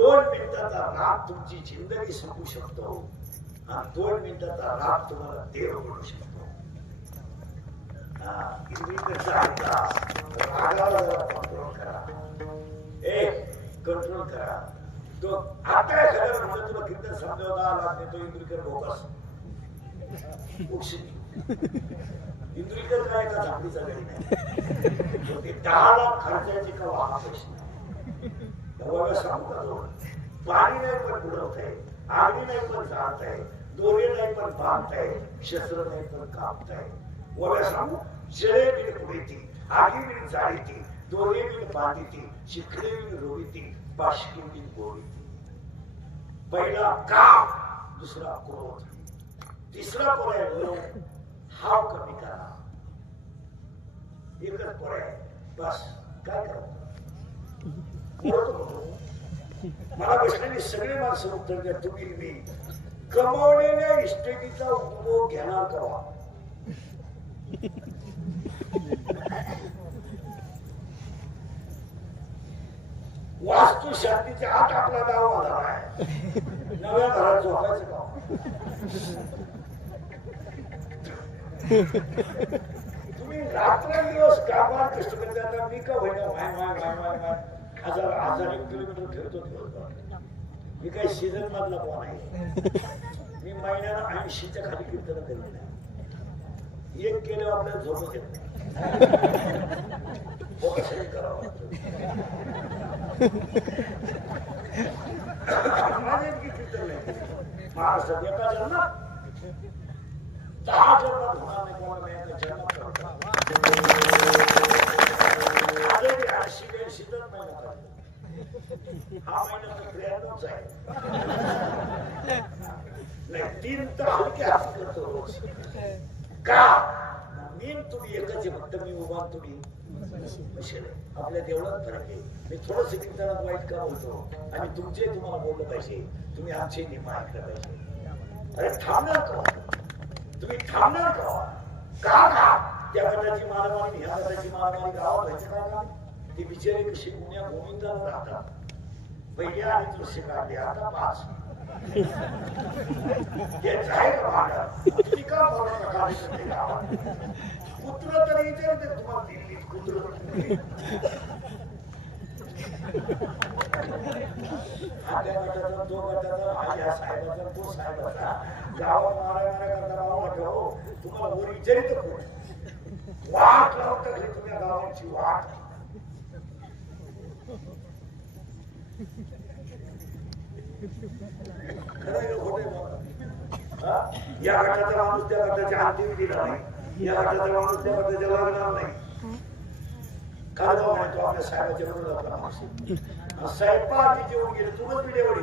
दोन मिनिटाचा राग तुमची जिंदगी संपू शकतो. आणि दोन मिनिटाचा राग तुम्हाला देव म्हणू शकतो. एक कंट्रोल करा. तो आता एखाद्या म्हणजे तुला कीर्तन समजावता आला नाही तो इंद्रिकर बोकस. इंद्रिकर काय का चांगली चालली नाही. दहा लाख खर्चाची का वाहा पैसे तेव्हा सांगू पाणी नाही पण बुडवताय आगी नाही पण जात आहे दोरे नाही पण बांधत आहे शस्त्र नाही पण कापत आहे वळ्या सांगू जळे बिन पुढेती आगी बिन जाळीती दोरे बिन बांधिती शिखरे बिन रोविती बाशकी बिन गोळीती पहिला काम दुसरा क्रोध. तिसरा पर्याय लोभ हाव कमी करा. एकच पर्याय बस काय करायचं मला बसलेली सगळे माणसं उत्तर द्या तुम्ही मी कमावलेल्या इस्टेटीचा उपभोग घेणार कवा? वास्तू शांतीच्या आत आपला गाव आला आहे. नव्या घरात झोपायचं गाव तुम्ही रात्रंदिवस कामात कष्ट करता मी का होईना? Why why why why why हजार हजार एक किलोमीटर फिरतो दिवसभर मी काही सीझन मधला कोण आहे? मी महिन्याला ऐंशीच्या खाली कीर्तन करीत नाही. एक केलं आपल्याला झोपच येत नाही. करावं कीर्तन नाही. महाराष्ट्रात एका जन्मात दहा जन्मात होणार नाही कोणाला नाही एका जन्मात होणार. आजही ऐंशी ऐंशी जण महिन्यात आहे. हा महिना तर आहे नाही तीन तर आणखी हात करतो रोज का मी तुम्ही एकच आहे फक्त मी उभा तुम्ही आपल्या देवळात फरक आहे मी थोडस कीर्तनात वाईट का बोलतो आणि तुमचे तुम्हाला बोललं पाहिजे तुम्ही आमचे नियम ऐकलं पाहिजे अरे थांबणार का? तुम्ही थांबणार का? का का त्या गटाची मारामारी ह्या गटाची मारामारी गावात व्हायचं का? ती बिचारी कशी पुण्या गोविंदाला राहतात. पहिले आणि आता जाहीर गावात कुत्र तर विचारते तुम्हाला दिल्लीत कुत्र आपल्या तो गटाचा साहेबाचा तो साहेबाचा गावात करता हो तुम्हाला वर विचारित कोण वाट तुम्ही गावाची वाट खरं आहे का खोटं आहे बाबा? हा? या गटाचा माणूस त्या गटाच्या अंतिम दिला नाही. या गटाचा माणूस त्या गटाच्या लागणार नाही. काल म्हणतो आपल्या साहेबाच्या विरोधातला माणूस साहेब पहाटे जेवून गेले तुम्हाला पिढेवडी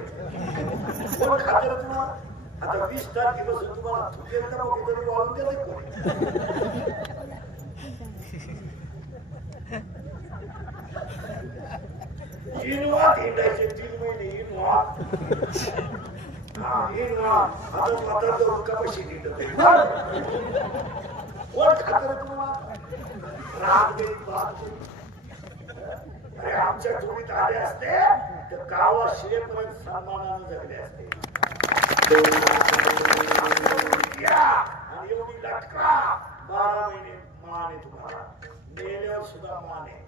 कोण खातर तुम्हाला? आता वीस तारखेपासून तुम्हाला तुझे तरी वाळून द्यायचं कोणी. इनवात हिंडायचे. अरे आमच्या जोडीत आले असते तर शिरेपर्यंत सन्मानानं जगले असते आणि एवढी लटका बारा महिने मान आहे तुम्हाला मेल्यावर सुद्धा मान आहे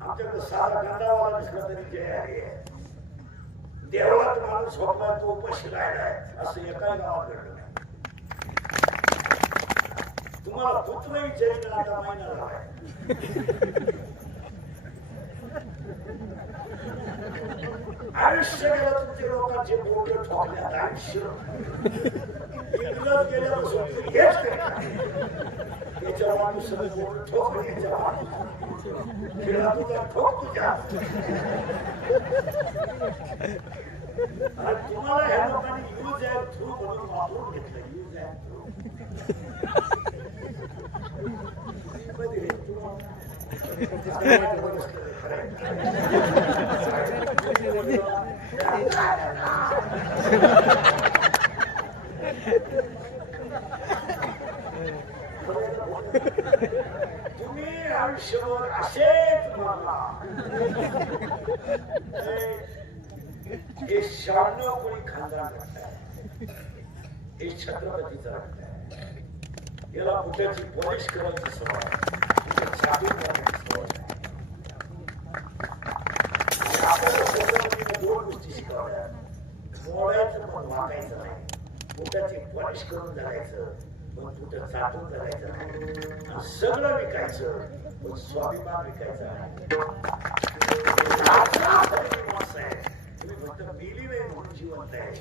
आमच्याकडे सारा गंधावाला दिसला तरी जय हरी आहे. देवळात माणूस झोपला तो उपाशी राहिलाय असं एका गावात घडलं तुम्हाला पुत्र जैन आता महिना झालाय. आयुष्य गेलं तुमच्या लोकांचे बोट ठोकल्यात आयुष्य. इंग्रज गेल्यापासून हेच करता त्याच्या माणूस सगळं बोट ठोक त्याच्या माणूस खेळा तुझा ठोक तुझ्या आणि तुम्हाला ह्या लोकांनी यूज अँड थ्रू म्हणून वापरून घेतलं यूज अँड थ्रू कधी रे तुम्ही आयुष्यभर असेच हे शहाण्णव कोणी खानदान हे छत्रपतीचं घडताय याला कुठल्याची पॉलिश करायची सवय छापी करायची सवय दोन गोष्टी शिकवल्या. पण नाही. बुटाची पॉलिश करून जगायचं पण कुठं चाटून जगायचं नाही. सगळं विकायचं. पण स्वाभिमान विकायचा आहे. तुम्ही मेली नाही म्हणून जिवंत आहे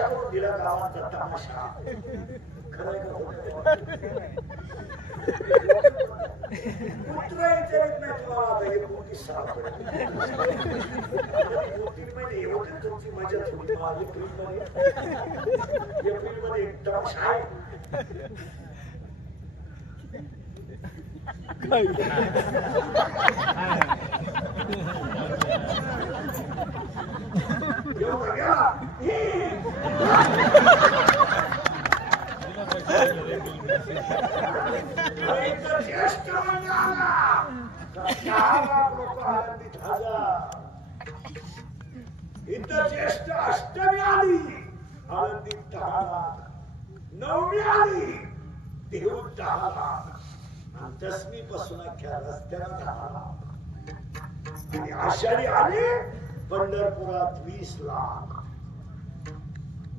करून दिला गावाचा खरं विचारत नाही तुम्हाला हे पडेल. दोन तीन महिने एवढी तुमची मजा थोडी माझी एप्रिलमध्ये एप्रिलमध्ये एक तमाशा आहे एवढं गेला अरे ज्येष्ठ अष्टमी आली. आनंदी दहा लाख नवमी आली. देव दहा लाख दसमी पासून अख्या रस्त्याला दहा लाख आणि आषाढी आली पंढरपुरात वीस लाख.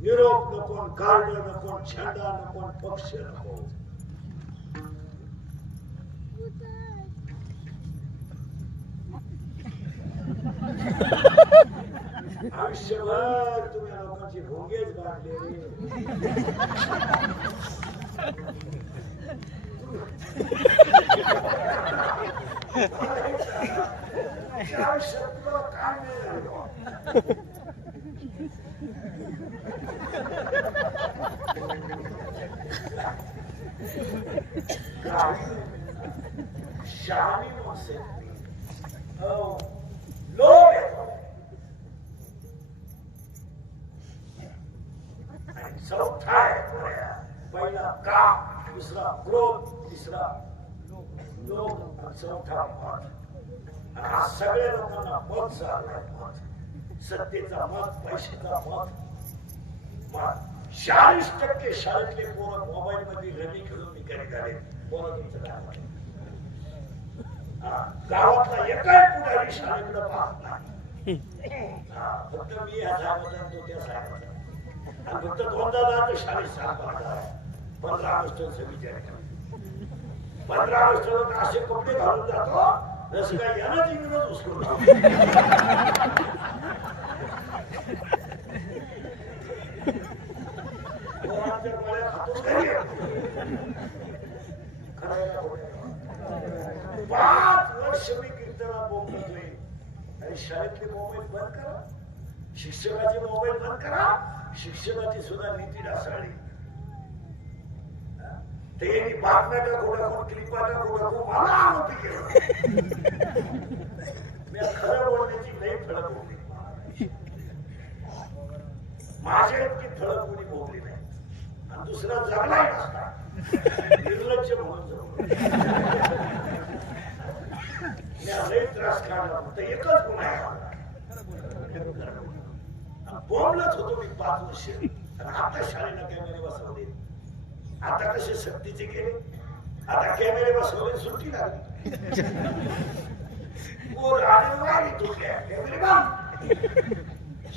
निरोप नको कार्ड नको छंडा नको पक्ष नको. Ha ha ha! आयुष्यभर तुम्ही या लोकांची भोंगेच बांधले आयुष्यात तुम्हाला काय मिळालं शहाणी माणसे लोभ येतो आणि चौथा आहे पुढे. पहिला काम दुसरा क्रोध तिसरा लोभ चौथा मत हा सगळ्या लोकांना मत झालाय मत सत्तेचा मत पैशाचा मत मत चाळीस टक्के शाळेतले पोरं मोबाईल मध्ये रमी खेळून निकाली झाले पोरं तुमचं काय हा, गावातला एकाही पुढारी शाळेकडे पाहत नाही हा, फक्त मी या साहेबाचा तो त्या साहेबाचा फक्त दोनदा जातो शाळेत सात पंधरा ऑगस्ट विचार पंधरा ऑगस्ट असे कपडे घालून जातो जसं काय यानं इंग्रज उचलून पाच वर्ष मी कीर्तनात बोलतोय आणि शाळेतले मोबाईल बंद करा. शिक्षकाचे मोबाईल बंद करा. शिक्षकाची सुद्धा नीती ढासळली. ते बातम्या का खोटा कोण क्लिपा का मला आरोपी केलं. मी खरं बोलण्याची नाही फळक बोलली माझ्या इतकी फळक कोणी बोलली नाही. आणि दुसरा जगला नसता. निर्लज्ज म्हणून जगलो. मी त्रास काढला फक्त एकच गुन्हा आहे माझा. होतो मी पाच वर्ष. आता शाळेला कॅमेरे बसवले आता कसे सक्तीचे केले आता कॅमेरे बसवले सुट्टी लागली. ओ राजनवाडी तो क्या कॅमेरे बांध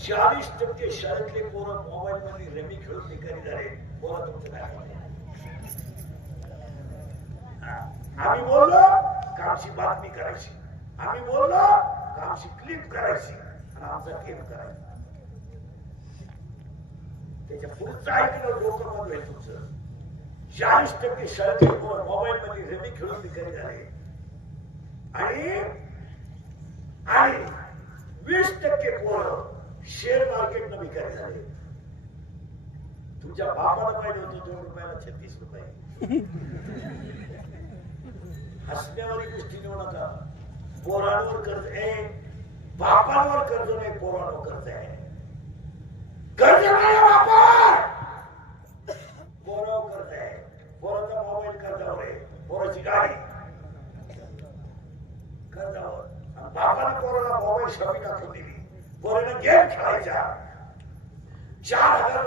चाळीस टक्के शाळेतले पोरं मोबाईल मध्ये रमी खेळून निघाली झाले. पोरं तुमचं काय आम्ही बोललो कामची बातमी करायची. आम्ही बोललो कामची क्लिप करायची. आणि आमचा गेम करायचा. त्याच्या पुढचं ऐकलं डोकं बंद तुमचं. चाळीस टक्के शाळेतले पोर मोबाईल मध्ये रमी खेळून निकाली झाले? आणि? आणि? वीस टक्के पोर शेअर मार्केट न भिकारी झाले? तुमच्या बापाला पाहिजे होतं दोन रुपयाला छत्तीस रुपये. हसण्यावारी गोष्टी देऊ नका. पोरांवर कर्ज आहे. बापांवर कर्ज नाही पोरांवर कर्ज आहे. সবই না খুলিবি পরে না গেম খেলায় যা। চার হাজার